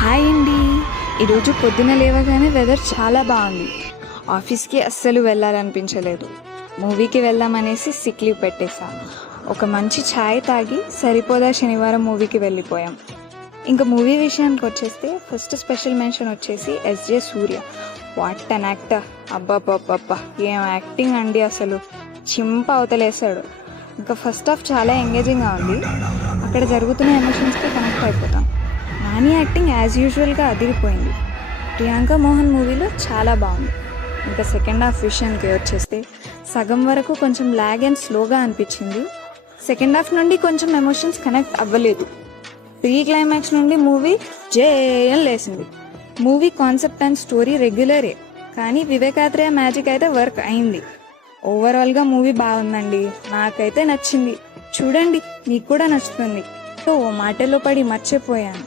Hi అండి. ఈరోజు పొద్దున లేవగానే వెదర్ చాలా బాగుంది. ఆఫీస్కి అస్సలు వెళ్ళాలనిపించలేదు. మూవీకి వెళ్దామనేసి సిక్ లీవ్ పెట్టేసా. ఒక మంచి ఛాయ్ తాగి సరిపోదా శనివారం మూవీకి వెళ్ళిపోయాం. ఇంకా మూవీ విషయానికి వచ్చేస్తే ఫస్ట్ స్పెషల్ మెన్షన్ వచ్చేసి SJ Suryah. What an actor! అబ్బాబ్బాబ్బా ఏం యాక్టింగ్ అండి, అసలు చింప అవతలేసాడు. ఇంకా ఫస్ట్ హాఫ్ చాలా ఎంగేజింగ్గా ఉంది. అక్కడ జరుగుతున్న ఎమోషన్స్కి కనెక్ట్ అయిపోతాం. నాని యాక్టింగ్ యాజ్ యూజువల్గా అదిరిపోయింది. ప్రియాంక మోహన్ మూవీలో చాలా బాగుంది. ఇంకా సెకండ్ హాఫ్ విషయానికి వచ్చేస్తే సగం వరకు కొంచెం ల్యాగ్ అండ్ స్లోగా అనిపించింది. సెకండ్ హాఫ్ నుండి కొంచెం ఎమోషన్స్ కనెక్ట్ అవ్వలేదు. ప్రీ క్లైమాక్స్ నుండి మూవీ జేఎన్ లేసింది. మూవీ కాన్సెప్ట్ అండ్ స్టోరీ రెగ్యులరే, కానీ వివేకాత్రేయ మ్యాజిక్ అయితే వర్క్ అయింది. ఓవరాల్గా మూవీ బాగుందండి, నాకైతే నచ్చింది. చూడండి, మీకు కూడా నచ్చుతుంది. ఓ మాటలో పడి మర్చిపోయాను.